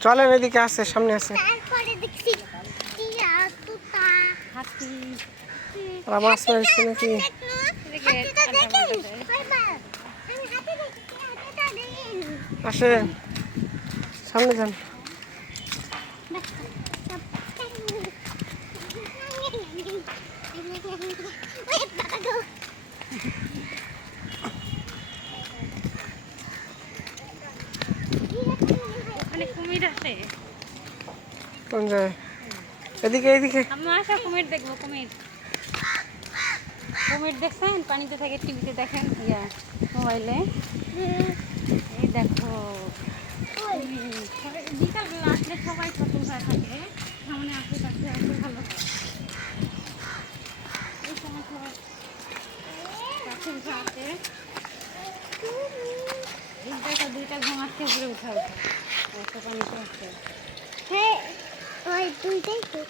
চলেন এদিকে আছে সামনে আছে। মাছ মারছে নাকি আসে সামনে আড্ডা দেখি মারতে যায়। বারবার আমি হাতি দেখি হাতিটা দেখি আসেন সামনে যান ওখানে কুমির আছে। কোন যায় এদিকে এদিকে। আমি আসা কুমির দেখব কুমির। কুমির দেখছেন? পানিতে থাকে টিভিতে দেখেন? ইয়া মোবাইলে। এই দেখো বিকালবেলা আসলে সবাই সচল হয়ে থাকে সামনে আসলে কাছে আসলে ভালো এই সময় সবাই কাছে উঠে আসে দুইটা ঘুমাচ্ছে উপরে উঠা উঠা। ওই দুইটাই তো।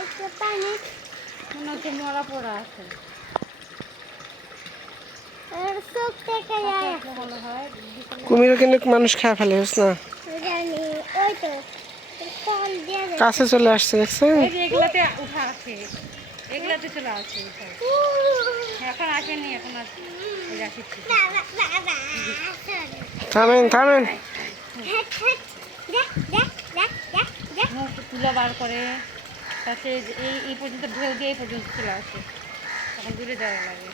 একটা পানি। মনে হচ্ছে মরা পড়া আছে। হয় কুমিরও কিন্তু মানুষ খায় ফেলে বুঝ না? কাছে চলে আসছে দেখছেন এগুলাতে উঠা আছে। এগুলাতে চলে এখন আসেনি এখন থামেন থামেন হ্যাট হ্যাট দেখ দেখ দেখ দেখ দেখ মুখ বার করে তাতে এই এই পর্যন্ত ঢেউ দিয়ে এই পর্যন্ত চলে আসে। তখন দূরে যাওয়া লাগে।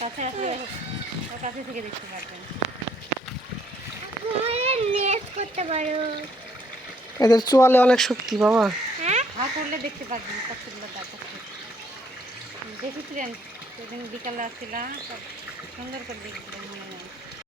কাছে আসলে কাছে থেকে দেখতে পারবেন করতে পারো এদের চোয়ালে অনেক শক্তি বাবা। হ্যাঁ? করলে দেখতে পারবেন কতগুলো দাগ দেখেছিলেন? সেদিন বিকালে আসছিলাম সব সুন্দর করে দেখছিলাম নেই